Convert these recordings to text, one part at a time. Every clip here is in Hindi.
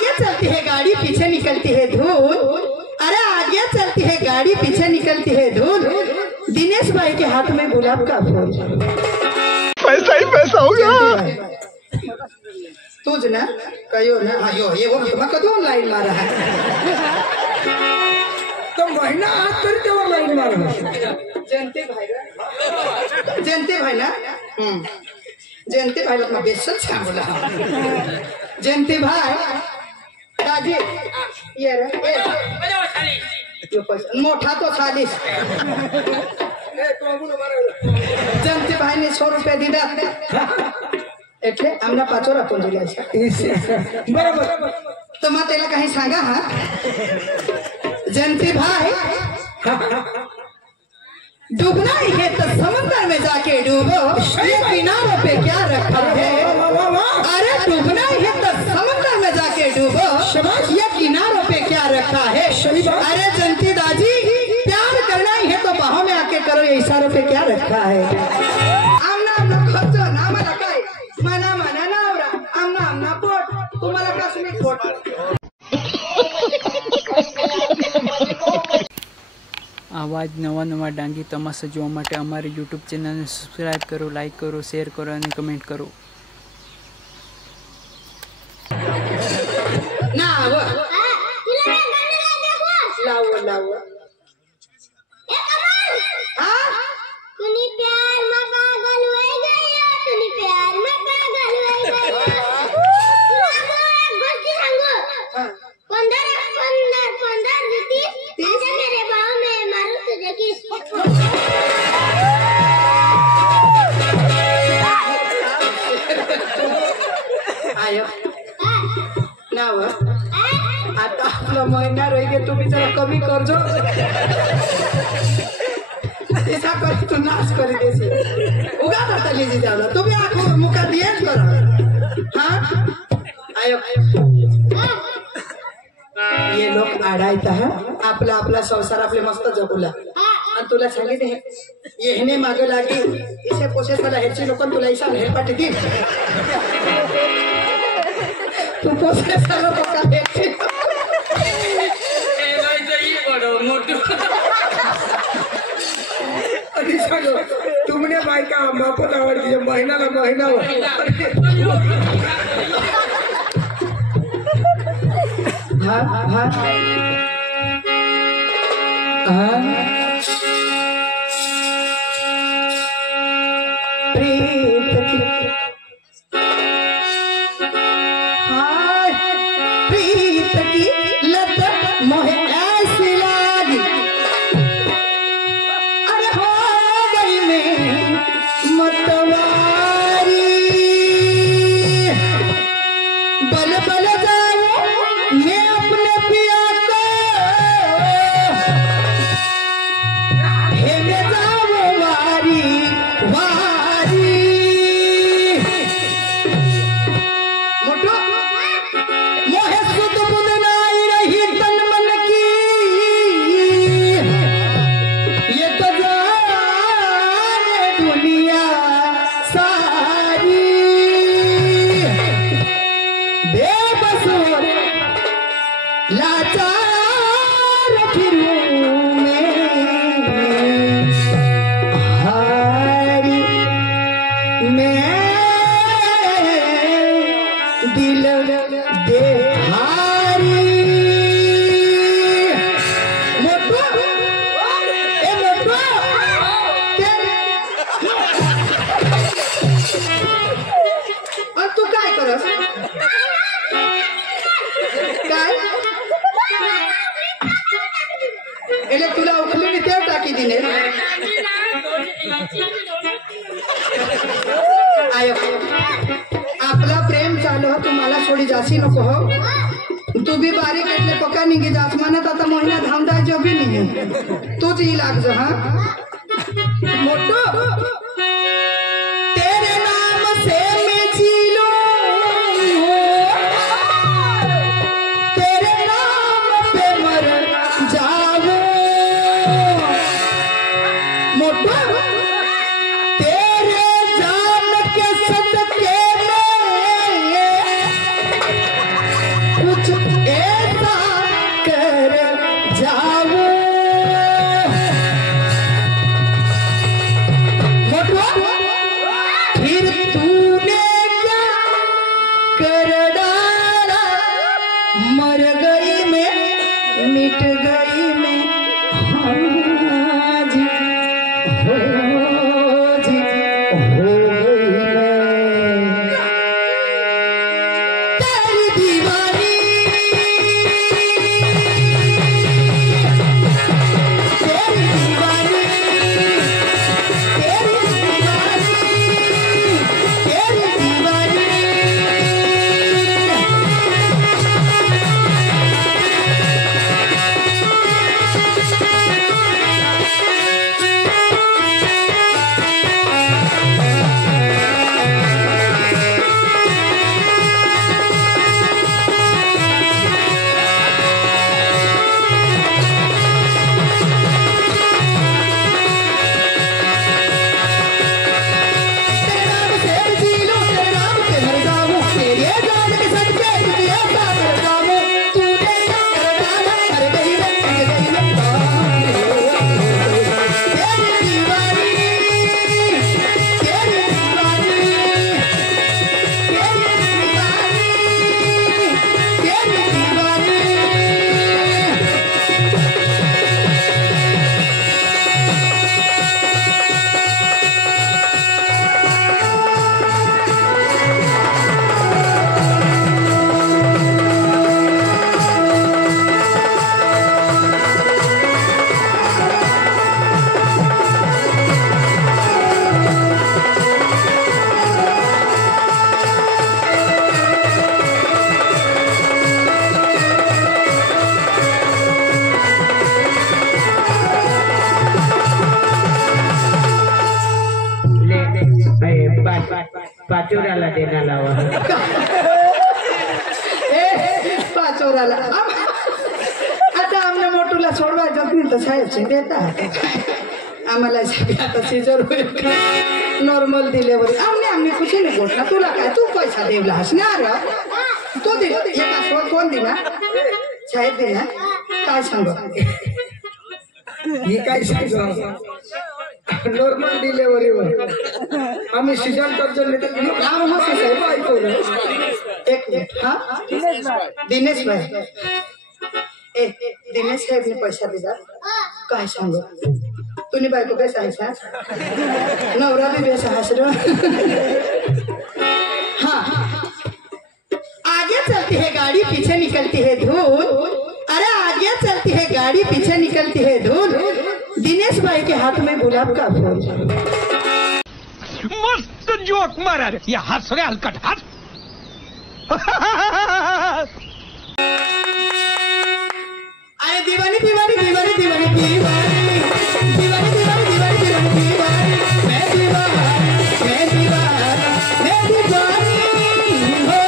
आगे चलती है गाड़ी पीछे निकलती है धूल। अरे आगे चलती है गाड़ी पीछे निकलती है धूल। दिनेश भाई के हाथ में गुलाब का फूल। पैसा ही पैसा होगा। तुझ ना कहो ना आयो ये वो कदों लाइन मारा है तो महीना हाथ करके वो लाइन मारा। जयंती भाई ना जयंती भाई लोग बेसन छान बोला। जयंती भाई दादी ये मोटा तो 40। जयंती भाई ने 100 रुपये दिला એટલે આમના પાછો રાખો જોયા છે બરાબર તો માં તેલા કहीं सांगा हां जयंती भाई डूबना ही है तो समुद्र में जाके डूबो। ये किनारों पे क्या रखा है। अरे डूबना ही है तो समुद्र में जाके डूबो। ये किनारों पे क्या रखा है। अरे जयंती दादी प्यार करना ही है तो बाहों में आके करो। ये इशारों पे क्या रखा है। आमना आमना खर्चो नाम लकाय मना मना नावरा आमना आमना पोट तुम्हाला कसमी पोट। आवाज नवा नवा डांगी तमाशा જોવા માટે અમારી YouTube ચેનલને સબસ્ક્રાઇબ કરો, લાઈક કરો, શેર કરો અને કમેન્ટ કરો। नाव लाव लाव ए कमल हां तूने प्यार में पागल हो गई। तूने प्यार में पागल हो गई। गलती सांगो हां 15 30 मेरे बाहों में मारो तुझे किस। आयो नाव आता आपला महिना रही तू बिचारा कमी करजो। ऐसा कर तू नाश कर देसी उगा आता लीजी जावला तू भी आखो मुका दिए कर। हां आयो ये लोग आडायता है आपला आपला संसार आपले मस्त जगुला आणि तुला सांगितले येहने मागे लागी इसे पोसेसला ह्याची लोक तुला इसा हेलपाटी दी तू पोसेसला पक्का ह्याची तुमने भाई का बापत आवडती महिन्याला महिना हाँ हाँ प्रीत की प्रीत की लत मोहे ऐसी लागी। अरे हो गई मैं मतवारी बल बल जाऊं मैं अपने पिया को हे मैं जाऊं वारी वारी। मोटो मोहे सुध बुध नाई रही तन मन की ये तो जाने दुनिया सारी। बेबस लाचार फिरूं मैं हारी मैं दिल दे हारी। मोटो ए मोटो और तू काय करस काय એટલે तुला उखलीने तेव टाकी दिले। आयो आपला प्रेम चालू हो तुम्हाला सोडी जासी नको हो। तू भी बारीक એટલે पक्का निघे जास मानत आता महिना धामदा जो भी नहीं तूच ही लाग जा। हां मोटो तेरे नाम से मैं जी लूं तेरे नाम पे मर जाऊं। मोटो तेरे जान के सदके में कुछ पाचोराला देना लावा पाचोराला आता आमने मोटूला सोडवायचं नाही तर साहेब देता आम्हाला आता सीजर नॉर्मल डिलेवरी आमने कुछ नाही बोलला तुला काय तू पैसा देवला हसणार तो दे एका कोण दिला साहेब दिला काय सांग ही काय सांग नॉर्मल डिलेवरीवर आम्ही सीजन करतो नाम हसे साहेब ऐकवलं एक मिनिट हा दिनेश भाई ए दिनेश साहेबने पैसा दिला काय सांग तूने बायको कैसा है नवरा भी वैसा हंस हाँ आगे चलती है गाड़ी पीछे निकलती है धूल अरे आगे चलती है गाड़ी पीछे निकलती है धूल दिनेश भाई के हाथ में गुलाब का फूल मस्त जोक मारा रे या हंस रे हलकट हंस अरे दीवानी दीवानी दीवानी दीवानी दीवानी दीवानी दीवानी दीवानी दीवानी दीवानी मैं दीवानी मैं दीवानी मैं दीवानी हो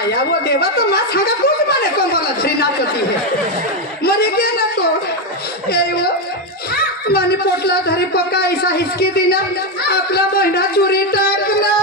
आया वो देवा तो माँ सांगा कुछ माने कौन बोला थ्री नाचती है मरे क्या ना तो ये वो माने पोटला धरे पका ऐसा हिसके देना आपला बहिणा चोरी टाकना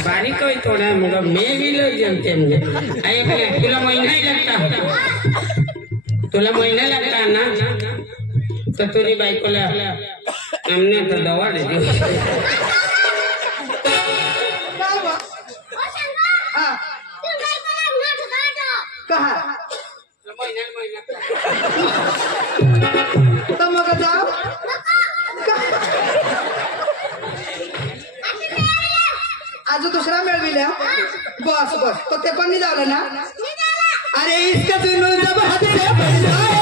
बारी कोई थोड़ा मगर मैं भी लोग जमते मुझे आये भले तुला महीना ही लगता तुला महीना लगता ना तो तुरी बाइक को ला हमने तो दवा दे दी कहा तो मगर जाओ आज दुसरा मिळविल्या बस बस तो ते पण नाही झालं ना अरे इसका जुनून जब हद से बढ़ जाए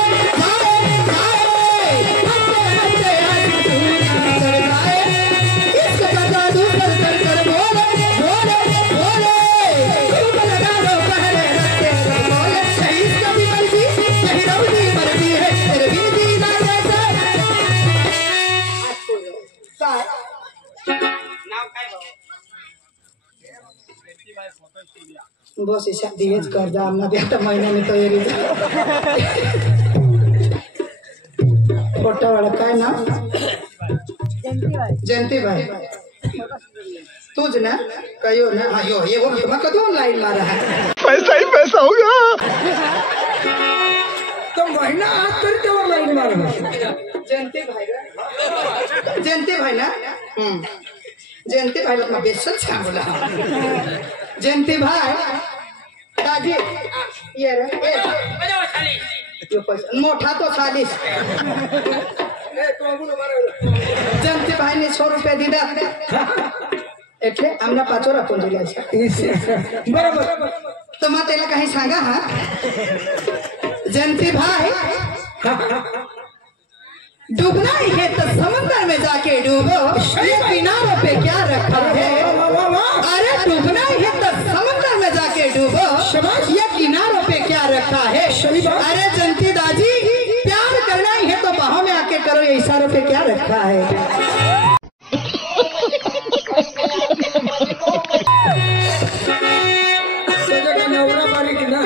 इसका जादू कर कर कर बोले बोले बोले खूब लगा लो पहले रखते बोले सही इसका भी मर्जी सही रौदी मर्जी है तेरे भी दीदा जैसा काय बस ऐसा दिएच कर जा हमने बेटा महीने में तैयारी फोटो वाला काय ना जयंती भाई तुझ ना कहो ना आयो ये वो मैं कदों लाइन मारा है पैसा ही पैसा होगा तो महीना आज करके वो लाइन मारना जयंती भाई ना जयंती भाई ना बेसन सांगला जयंती भाई दादी ये रे बजाओ साली यो पैसा मोठा तो 40 जयंती भाई ने 100 रुपये दिला એટલે આમના પાછો રાખો જોઈ છે બરાબર તો માં તેલા કहीं सांगा हा जयंती भाई डूबना ही है तो समंदर में जाके डूबो ये किनारों पे क्या रखा है अरे डूबना ही है तो समंदर में जाके डूबो ये किनारों पे क्या रखा है अरे जयंती दादी प्यार करना ही है तो बाहों में आके करो ये इशारों पे क्या रखा है नवरा बारीक ना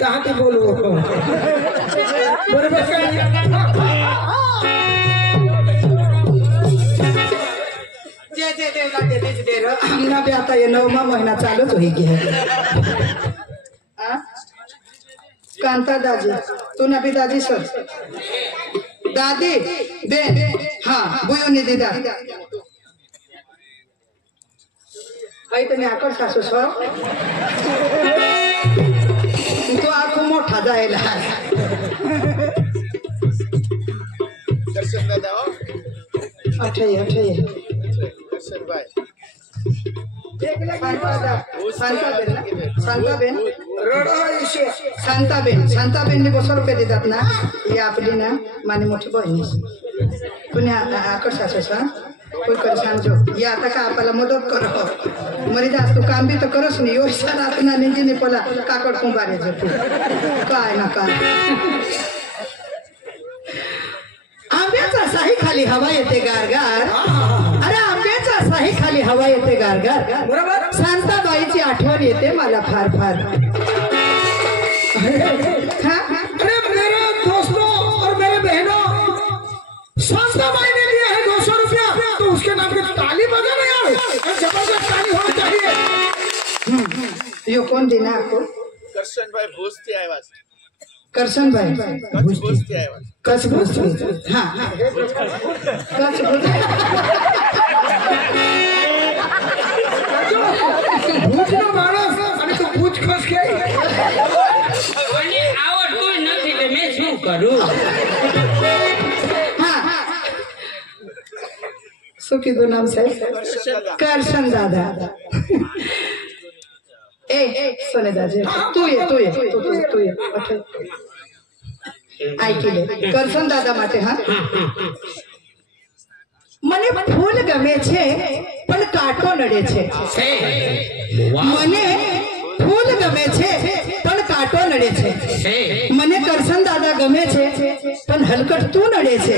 ताहती बोलू बरोबर जे देवला दे रो हमना भी आता ये 9वां महीना चालू तो ही गया कांता दादी तू ना भी दादी सर दादी बे हाँ बुयो ने दीदा भाई तुम्हें आकर सासू सर तो आँखो मोठा जाएगा दर्शन दादा अच्छा शांताबेन ने 200 रुपये देतात ना ही आपली ना माने मोठी बहिणी कुणी आकर्ष असं कोई कर सांगो या आता का आपल्याला मदत करो मरीदा तू काम भी तो करस नाही यो सारा आपला निजी ने पला काकड कुंभारे जतो काय ना काय आंब्याचा साही खाली हवा येते गारगार अरे आंब्याचा साही खाली हवा येते गारगार बरोबर शांताबाईची आठवण येते मला फार फार अरे मेरे दोस्तों और मेरे बहनों शांताबाई ने लिया है 200 रुपया तो उसके नाम की ताली बजाना यार जबरदस्त ताली होनी चाहिए यो कोण देना आपको करशन भाई भोजते आवाज करशन भाई भोजते आवाज कच भोजते हाँ कच भोजते ભૂતનો માણસ અને તું પૂછ ખસ કે અને આવડતું નથી તો મેં શું કરું શું કીધું નામ સાહેબ કરશન દાદા ए सोने दाजे तू ये ऐकिले करसन दादा माटे हाँ મને ફૂલ ગમે છે પણ કાંટો નડે છે મને ફૂલ ગમે છે પણ કાંટો નડે છે મને કરશન દાદા ગમે છે પણ હલકટ તું નડે છે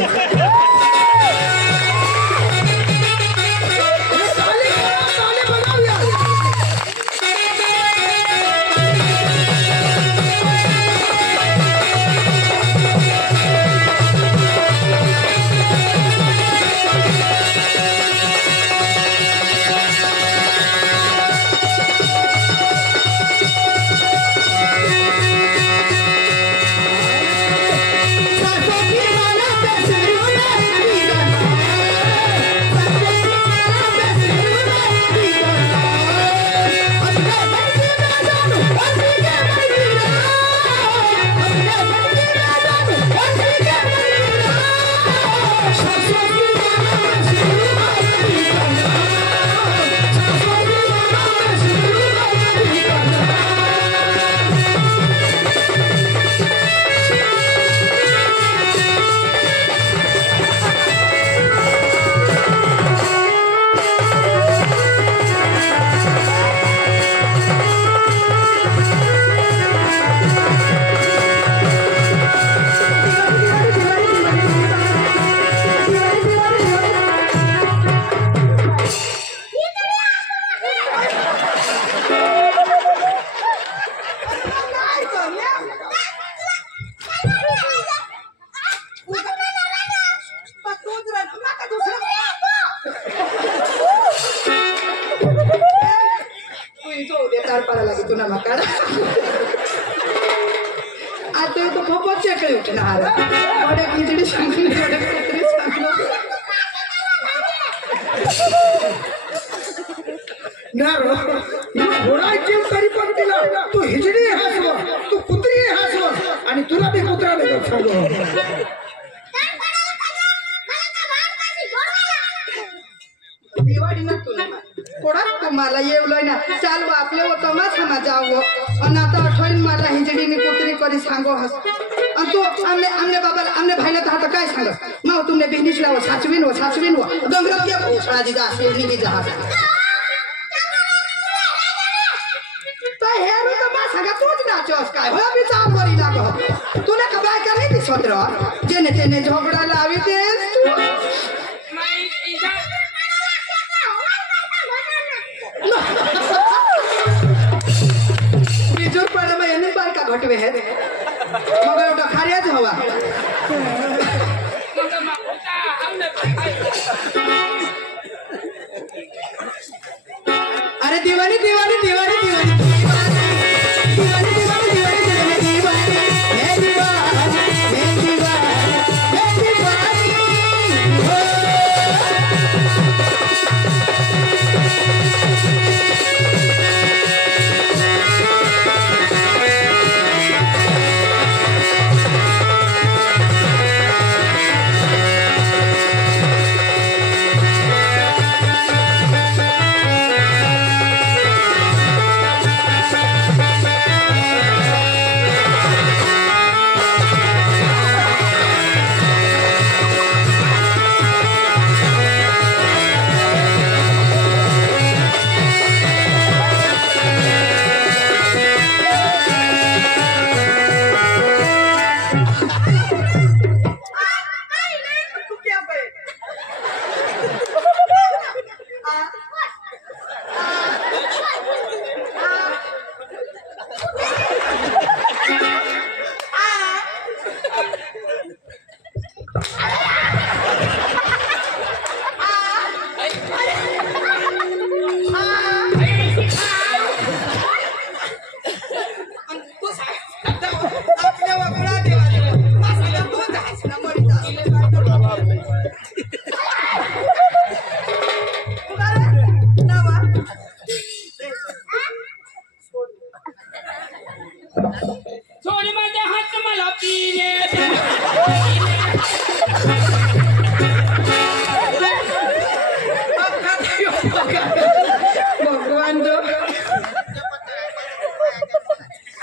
घोडा जीव करी पण तिला तू हिजडी हसव तू कुत्री हसव आणि तुला बी कुत्रा नाही सांगू दिवाळी ना तुला कोणा तुम्हाला येवलोय ना चाल आपले वो तमाशा जाओ आणि आता आठवण मला हिजडीने कुत्री करी सांगो हस आणि तू आमने बाबाला आमने भाईला तर काय सांग मग तुमने बिजनेसला वो साचविन वो गंगरत के भोसड़ा दिदा शेरनी की जहाज तो हेरो तमाशा का तूच नाचोस काय हो विचार वरी लागो तुला कबाय का नाही दिसत रो जेने तेने झगडा लावी तेस तू बिजूर पडे मग यांनी बायका घटवे आहेत मग एवढा खाऱ्याच हवा अरे दिवाळी दिवाळी दिवाळी दिवाळी दिवाळी दिवाळी दिवाळी दिवाळी दिवाळी हे दिवाळी हे दिवाळी हे दिवाळी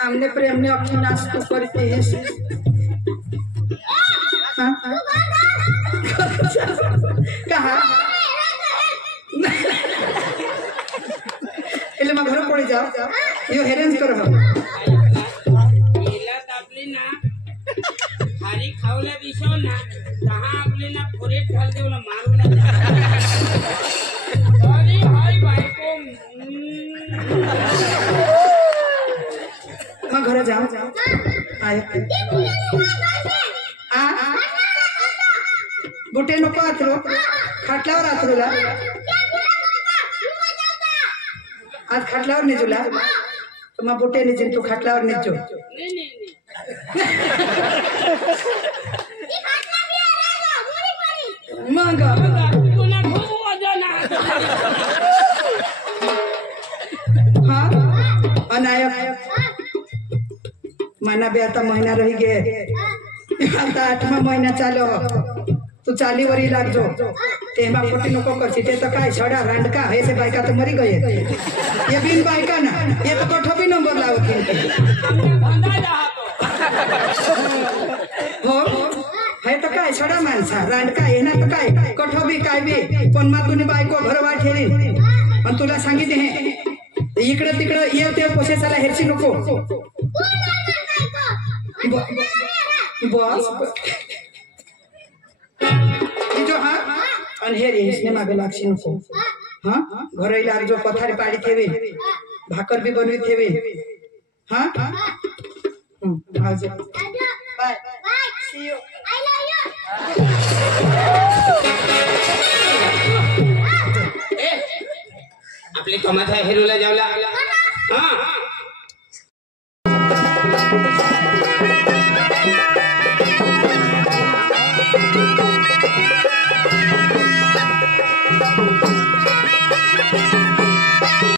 हमने प्रेम ने अपनी नाच तो करते हैं कहा એટલે માં ઘરે પડી જાવ यो हेरेंज करो पहिला आपली ना खारी खावल्या दिसो ना दहा आपली ना पुरे खाल देवला मारूला अरे हाय बायको માં ઘરે જાવ આય आ बुटे नको आतरो खाटल्यावर आतरोला आज खाटल्यावर निजूला तुम्हा बुटे निजीन तू खाटल्यावर निजो मग तुला खूप वजन आहे हाँ अनायक मना बे आता महिना रही गे आता 8मा महिना चालो तू चाली वरी लागजो तेमा पोटी नको करची ते तर काय छडा रांडका हे से बायका तो मरी गए ये बिन बायका ना ये तो कोठो भी नंबर लावती हो हे तो काय छडा माणसा रांडका हे ना तो काय कोठो भी काय बी पण मा तुने बायको भरवा ठेरी पण तुला सांगितले हे इकडे तिकडे येव तेव पोसेसाला हेरची नको बॉस जो हाँ अनहेरी इसने मागे लागशी नको हाँ घर जो पथारी पाड़ी थेवे भाकर भी बनवी थेवे हाँ बाय सी यू आपली कमात आहे हेरूला जावला हाँ